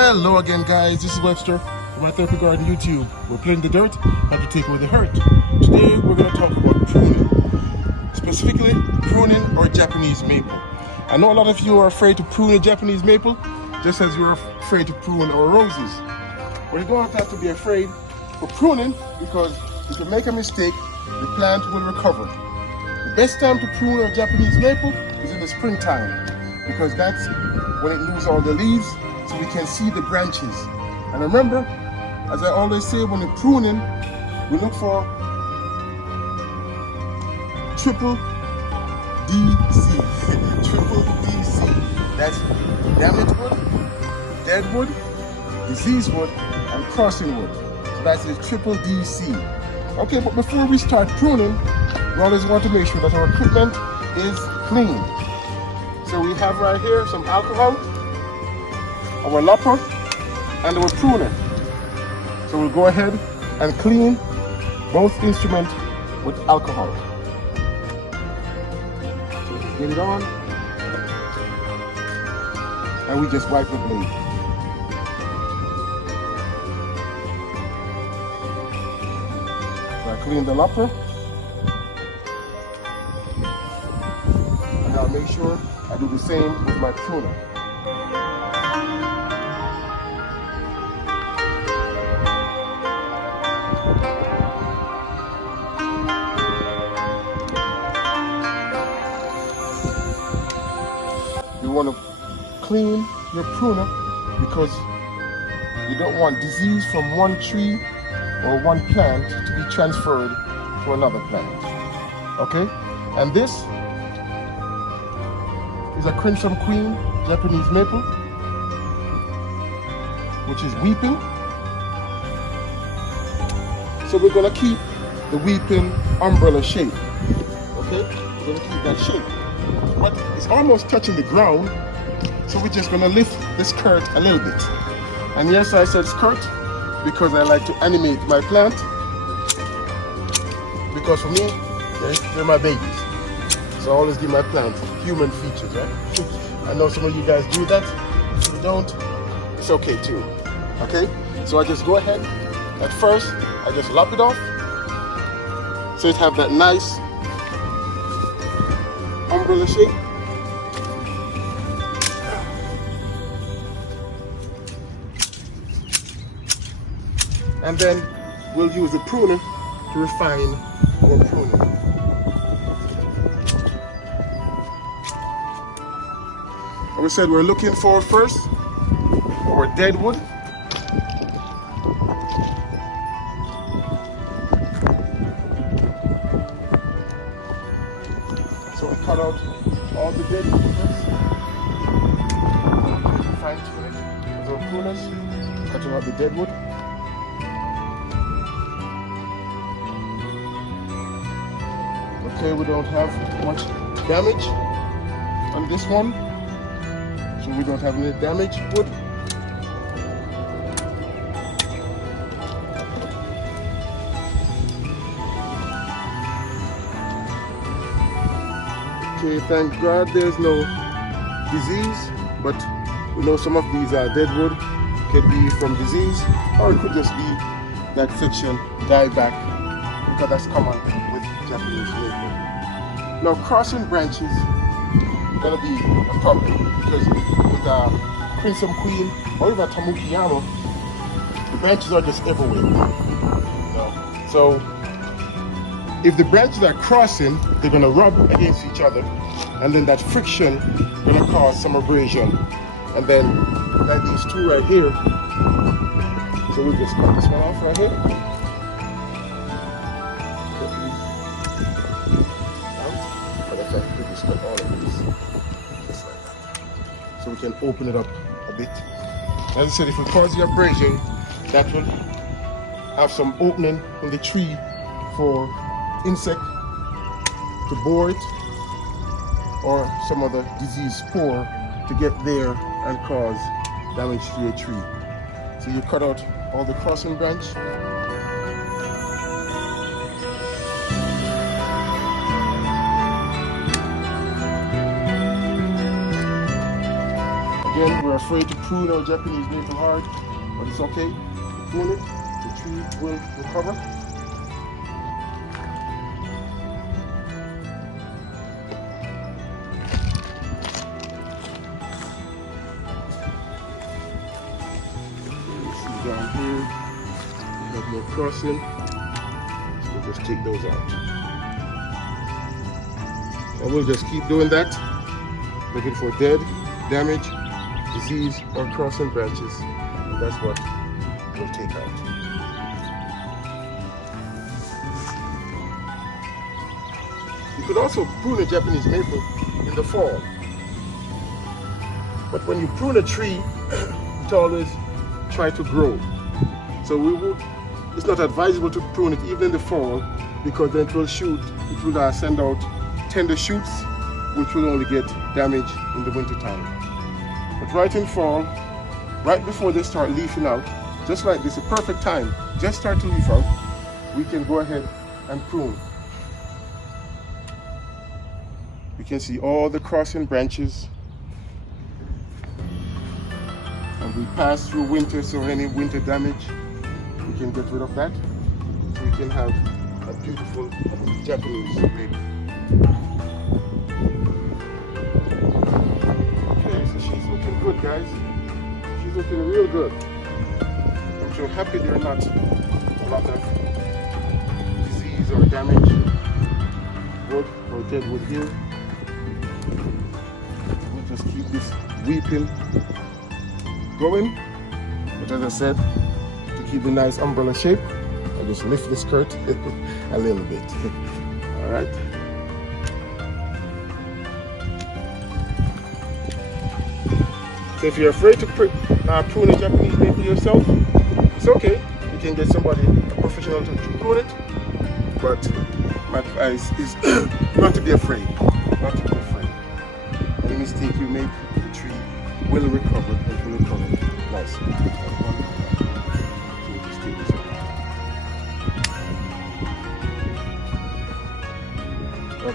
Hello again, guys. This is Webster from my Therapy Garden YouTube. We're cleaning the dirt, how to take away the hurt. Today we're going to talk about pruning, specifically pruning or Japanese maple. I know a lot of you are afraid to prune a Japanese maple, just as you're afraid to prune our roses. But you don't have to be afraid for pruning, because if you make a mistake, the plant will recover. The best time to prune a Japanese maple is in the springtime, because that's when it loses all the leaves, so we can see the branches. And remember, as I always say, when you're pruning, we look for triple DC. Triple DC. That's damaged wood, dead wood, diseased wood, and crossing wood. So that's the triple DC. Okay, but before we start pruning, we always want to make sure that our equipment is clean. So we have right here some alcohol, our lopper, and our pruner. So we'll go ahead and clean both instruments with alcohol. So get it on, and we just wipe the blade. So I clean the lopper, and I'll make sure I do the same with my pruner. You want to clean your pruner because you don't want disease from one tree or one plant to be transferred to another plant. Okay? And this is a Crimson Queen Japanese maple, which is weeping. So we're going to keep the weeping umbrella shape. Okay? We're going to keep that shape. But it's almost touching the ground, so we're just going to lift the skirt a little bit. And yes, I said skirt because I like to animate my plant, because for me, they're my babies. So I always give my plant human features, right? I know some of you guys do that. If you don't, it's okay too. Okay? So I just go ahead. At first, I just lop it off, so it have that nice umbrella shape. And then we'll use the pruner to refine our pruning. And we said we're looking for first our dead wood. So we cut out all the dead wood first. Fine tune it with our pruners, cutting out the dead wood. Okay, we don't have much damage on this one, so we don't have any damaged wood. Okay, thank God there's no disease, but we know some of these dead wood could be from disease, or it could just be that section died back, because that's common with Japanese maple. Now, crossing branches is going to be a problem, because with a Crimson Queen or even a Tamukiyama, the branches are just everywhere. So if the branches are crossing, they're going to rub against each other, and then that friction is going to cause some abrasion. And then like these two right here, so we'll just cut this one off right here. Just cut all of these, just like that. So we can open it up a bit. As I said, if we cause the abrasion, that will have some opening in the tree for insect to bore it, or some other disease spore to get there and cause damage to your tree. So you cut out all the crossing branch. Again, we're afraid to prune our Japanese maple hard, but it's okay. Prune it, the tree will recover. Down here, we have more crossing, so we'll just take those out. And we'll just keep doing that, looking for dead, damage, disease, or crossing branches. And that's what we'll take out. You could also prune a Japanese maple in the fall, but when you prune a tree, it always try to grow. So it's not advisable to prune it even in the fall, because then it will send out tender shoots, which will only get damage in the winter time. But right in fall, right before they start leafing out, just like this, a perfect time, just start to leaf out, we can go ahead and prune. You can see all the crossing branches. And we pass through winter, so any winter damage, we can get rid of that. So we can have a beautiful Japanese maple. Okay, so she's looking good, guys. She's looking real good. I'm so happy there are not a lot of disease or damage, wood or dead wood here. We'll just keep this weeping going, but as I said, to keep the nice umbrella shape, I'll just lift the skirt a little bit. All right. So if you're afraid to prune a Japanese maple yourself, it's okay. You can get somebody, a professional, to prune it. But my advice is not to be afraid. Not to be afraid. Any mistake you make, the tree will recover and will recover nicely. So we'll just take this out.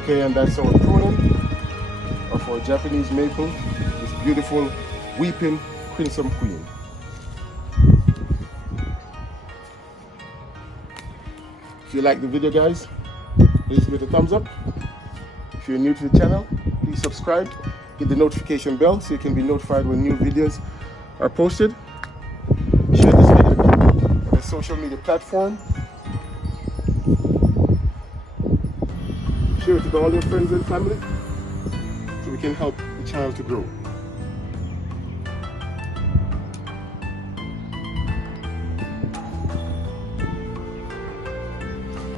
Okay, and that's our pruning of our Japanese maple, this beautiful weeping crimson queen. If you like the video, guys, please give it a thumbs up. If you're new to the channel, please subscribe. Hit the notification bell so you can be notified when new videos are posted. Share this video on a social media platform. Share it with all your friends and family so we can help the channel to grow.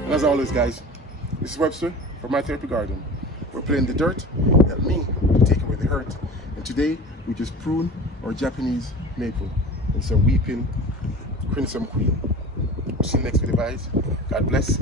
And as always, guys, this is Webster from My Therapy Garden. We're playing the dirt, help me to take away the hurt. And today, we just prune our Japanese maple and some weeping crimson queen. See you next video, guys. God bless.